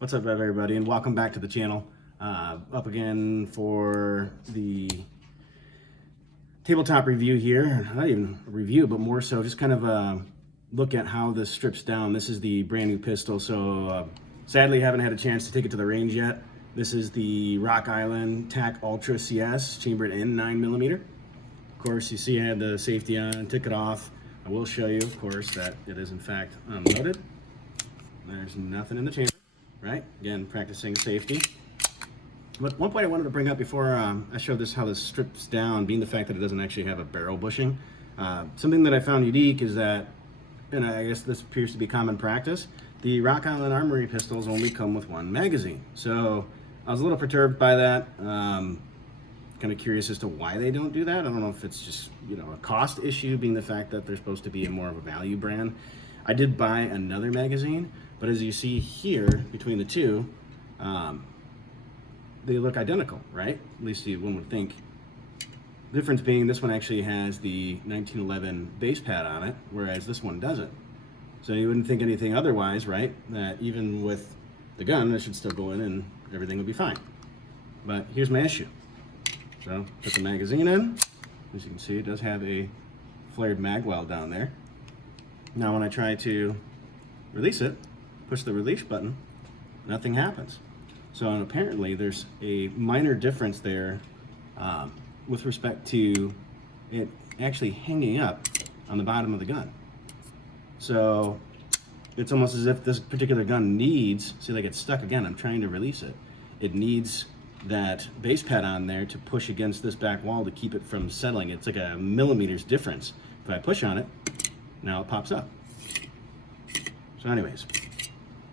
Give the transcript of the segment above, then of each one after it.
What's up, everybody, and welcome back to the channel. Up again for the tabletop review here. Not even a review, but more so just kind of a look at how this strips down. This is the brand new pistol, so sadly haven't had a chance to take it to the range yet. This is the Rock Island Tac Ultra CS, chambered in 9mm. Of course, you see I had the safety on, took it off. I will show you, of course, that it is in fact unloaded. There's nothing in the chamber. Right? Again, practicing safety. But one point I wanted to bring up before I show this, how this strips down, being the fact that it doesn't actually have a barrel bushing. Something that I found unique is that, and I guess this appears to be common practice, the Rock Island Armory pistols only come with one magazine. So I was a little perturbed by that. Kind of curious as to why they don't do that. I don't know if it's just, a cost issue, being the fact that they're supposed to be more of a value brand. I did buy another magazine, but as you see here, between the two, they look identical, right? At least one would think. The difference being this one actually has the 1911 base pad on it, whereas this one doesn't. So you wouldn't think anything otherwise, right? That even with the gun, it should still go in and everything would be fine. But here's my issue. So put the magazine in. As you can see, it does have a flared mag well down there. Now when I try to release it, push the release button, nothing happens. So apparently there's a minor difference there with respect to it actually hanging up on the bottom of the gun. So it's almost as if this particular gun needs, see, like it's stuck again, I'm trying to release it. It needs that base pad on there to push against this back wall to keep it from settling. It's like a millimeter's difference. If I push on it, now it pops up. So anyways,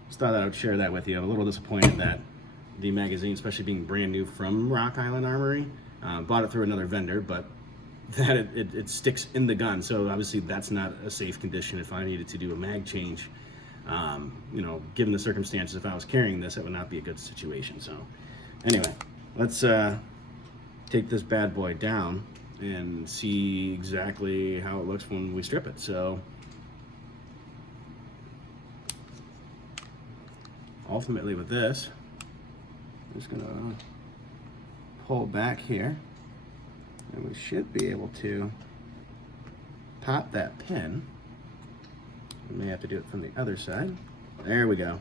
just thought I would share that with you. I'm a little disappointed that the magazine, especially being brand new from Rock Island Armory, bought it through another vendor, but that it sticks in the gun. So obviously that's not a safe condition if I needed to do a mag change. Given the circumstances, if I was carrying this, it would not be a good situation. So anyway, let's take this bad boy down and see exactly how it looks when we strip it. So ultimately with this, I'm just gonna pull back here and we should be able to pop that pin. We may have to do it from the other side. There we go.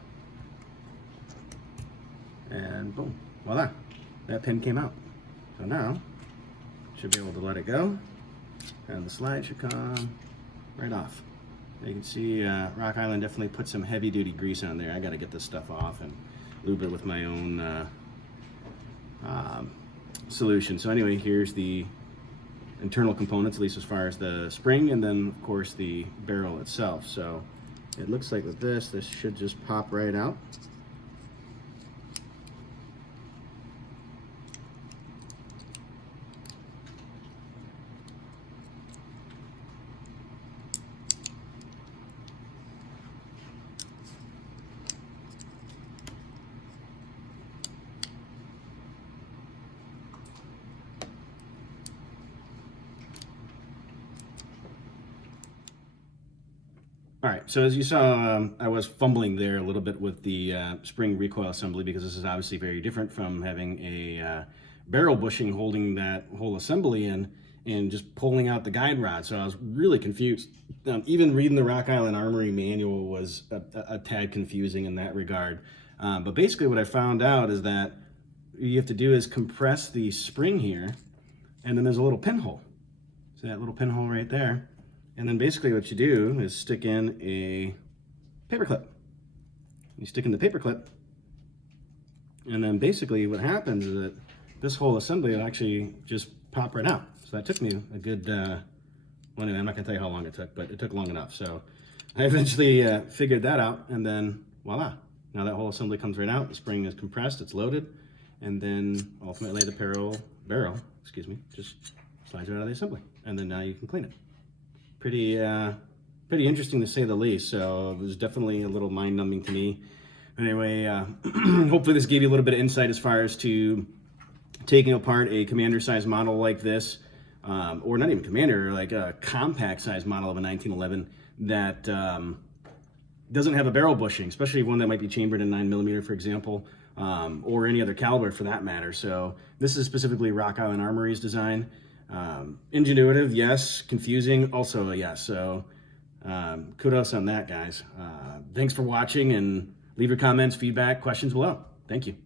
And boom, voila, that pin came out. So now, should be able to let it go and the slide should come right off. You can see Rock Island definitely put some heavy duty grease on there. I got to get this stuff off and lube it with my own solution. So anyway, here's the internal components, at least as far as the spring, and then of course the barrel itself. So it looks like with this should just pop right out. All right, so as you saw, I was fumbling there a little bit with the spring recoil assembly, because this is obviously very different from having a barrel bushing holding that whole assembly in and just pulling out the guide rod. So I was really confused. Even reading the Rock Island Armory manual was a tad confusing in that regard. But basically what I found out is that you have to do is compress the spring here, and then there's a little pinhole. So that little pinhole right there. And then basically what you do is stick in a paper clip. You stick in the paper clip, and then basically what happens is that this whole assembly will actually just pop right out. So that took me a good, well anyway, I'm not gonna tell you how long it took, but it took long enough. So I eventually figured that out, and then voila. Now that whole assembly comes right out, the spring is compressed, it's loaded, and then ultimately the barrel, just slides right out of the assembly. And then now you can clean it. Pretty interesting to say the least. So it was definitely a little mind-numbing to me. Anyway, hopefully this gave you a little bit of insight as far as to taking apart a commander-sized model like this, or not even commander, like a compact-sized model of a 1911 that doesn't have a barrel bushing, especially one that might be chambered in 9mm, for example, or any other caliber for that matter. So this is specifically Recoil and Armory's design. Ingenuitive, yes. Confusing, also a yes. So kudos on that, guys. Thanks for watching, and leave your comments, feedback, questions below. Thank you.